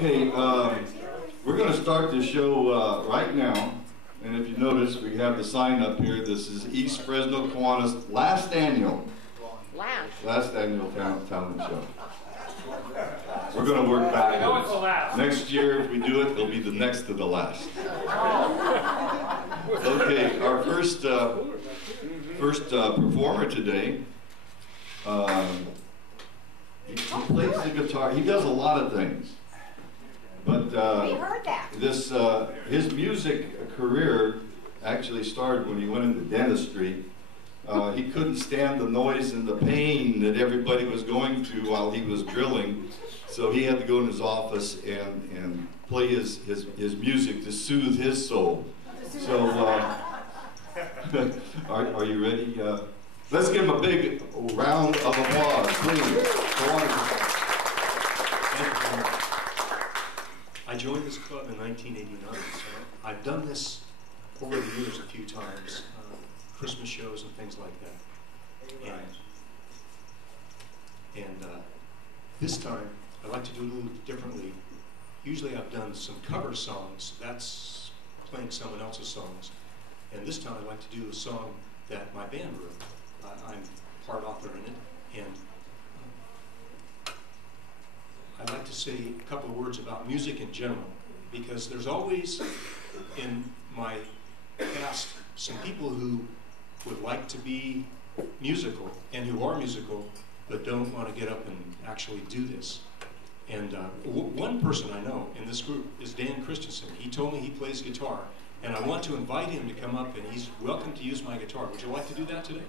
Okay, we're going to start the show right now. And if you notice, we have the sign up here. This is East Fresno Kiwanis last annual talent show. We're going to work backwards. Next year, if we do it, it'll be the next to the last. Okay, our first performer today. He plays the guitar. He does a lot of things. But we heard that. His music career actually started when he went into dentistry. He couldn't stand the noise and the pain that everybody was going through while he was drilling, so he had to go in his office and play his music to soothe his soul. So, are you ready? Let's give him a big round of applause, please. I joined this club in 1989, so I've done this over the years a few times, Christmas shows and things like that. And this time, I'd like to do it a little differently. Usually I've done some cover songs, that's playing someone else's songs. And this time I'd like to do a song that my band wrote. I'm part author in it, and I'd like to say a couple of words about music in general, because there's always in my past some people who would like to be musical and who are musical but don't want to get up and actually do this. And one person I know in this group is Dan Christensen. He told me he plays guitar, and I want to invite him to come up, and he's welcome to use my guitar. Would you like to do that today?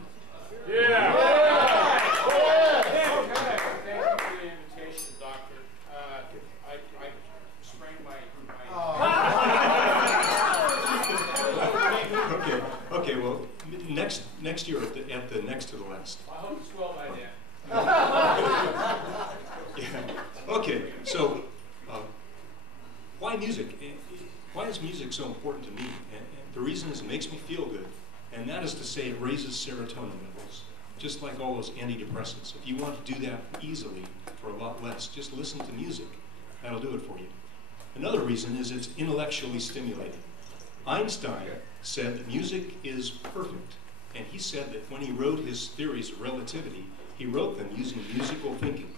Yeah! Yeah. Okay. Thank you for the invitation, Doctor. I sprained my Okay. Well, next year at the next to the last. I hope it's well by then. Yeah. Okay. So, why music? Why is music so important to me? And the reason is it makes me feel good. And that is to say, it raises serotonin levels, just like all those antidepressants. If you want to do that easily for a lot less, just listen to music. That'll do it for you. Another reason is it's intellectually stimulating. Einstein said that music is perfect. And he said that when he wrote his theories of relativity, he wrote them using musical thinking.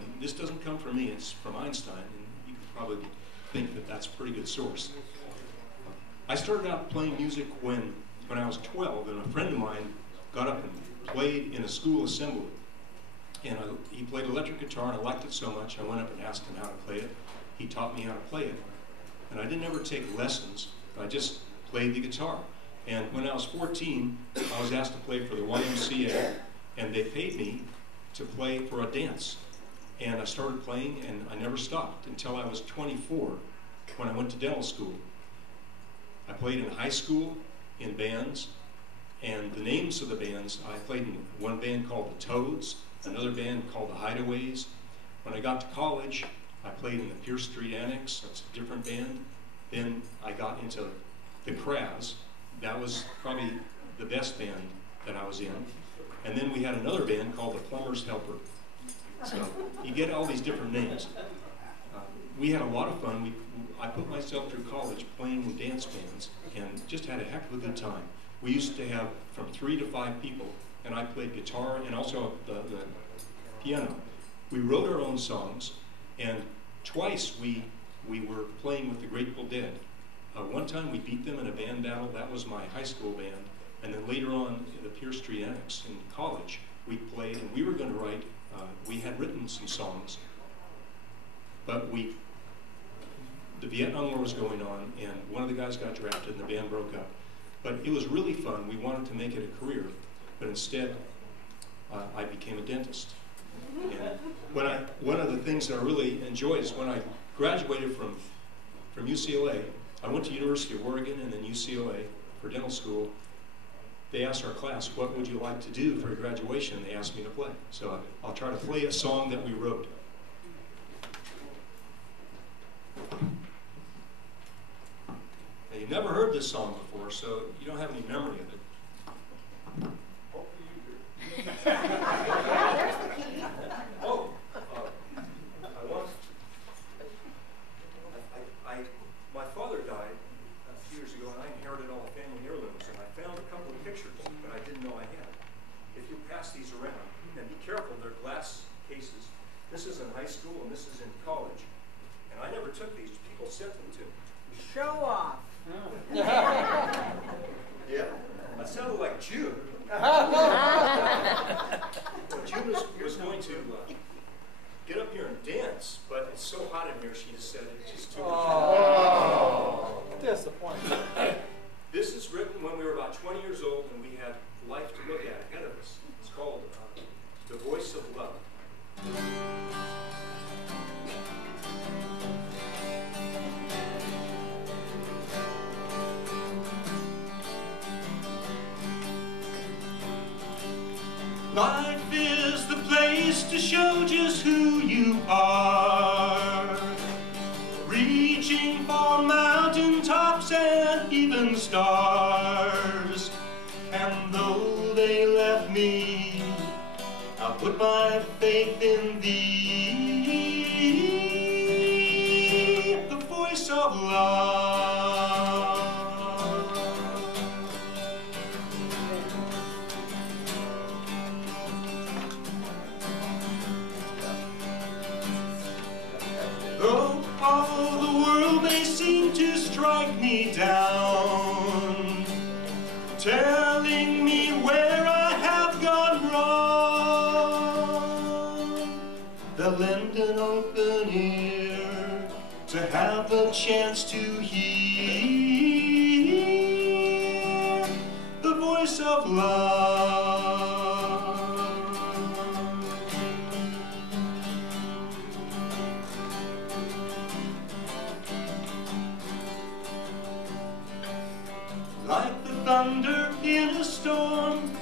And this doesn't come from me, it's from Einstein, and you can probably think that that's a pretty good source. I started out playing music when I was 12, and a friend of mine got up and played in a school assembly. And he played electric guitar, and I liked it so much, I went up and asked him how to play it. He taught me how to play it. And I didn't ever take lessons, I just played the guitar. And when I was 14, I was asked to play for the YMCA, and they paid me to play for a dance. And I started playing, and I never stopped until I was 24, when I went to dental school. I played in high school, in bands, and the names of the bands, I played in one band called the Toads, another band called the Hideaways. When I got to college, I played in the Pierce Street Annex, that's a different band. Then I got into the Crabs, that was probably the best band that I was in. And then we had another band called the Plumber's Helper. So you get all these different names. We had a lot of fun. I put myself through college playing in dance bands and just had a heck of a good time. We used to have from 3 to 5 people, and I played guitar and also the piano. We wrote our own songs, and twice we were playing with the Grateful Dead. One time we beat them in a band battle. That was my high school band. And then later on, the Pierce Street Annex in college, we played, and we were going to write, we had written some songs, but the Vietnam War was going on, and one of the guys got drafted, and the band broke up. But it was really fun. We wanted to make it a career, but instead, I became a dentist. And one of the things that I really enjoyed is when I graduated from UCLA, I went to University of Oregon and then UCLA for dental school. They asked our class, what would you like to do for your graduation? They asked me to play. So I'll try to play a song that we wrote. Now, you've never heard this song before, so you don't have any memory of it. Hopefully you do. There's the key. Oh, I want college, and I never took these. People sent them to me. Show off. Yeah, that sounded like June. June was going to get up here and dance, but it's so hot in here, she just said it's just too much. Oh, disappointing. This is written when we were about 20 years old and we had life to look at ahead of us. It's called The Voice of Love. Life is the place to show just who you are, reaching for mountaintops and even stars. And though they left me, I'll put my faith in thee, the voice of love. Though all the world may seem to strike me down, telling me where I have gone wrong, they'll lend an open ear to have the chance to hear the voice of love. Like the thunder in a storm,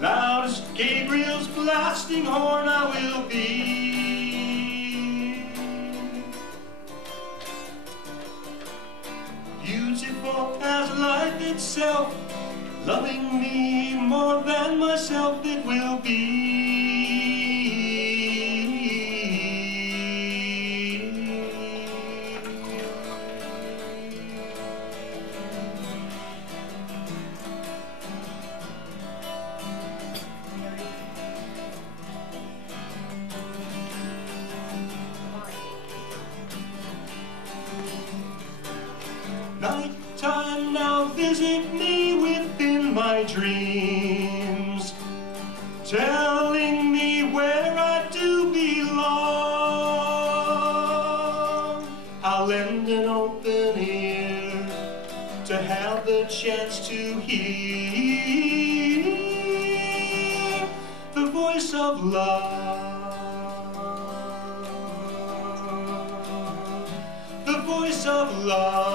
loud as Gabriel's blasting horn, I will be. Beautiful as life itself, loving me more than myself, it will be. Nighttime now visit me within my dreams, telling me where I do belong. I'll lend an open ear to have the chance to hear the voice of love, the voice of love.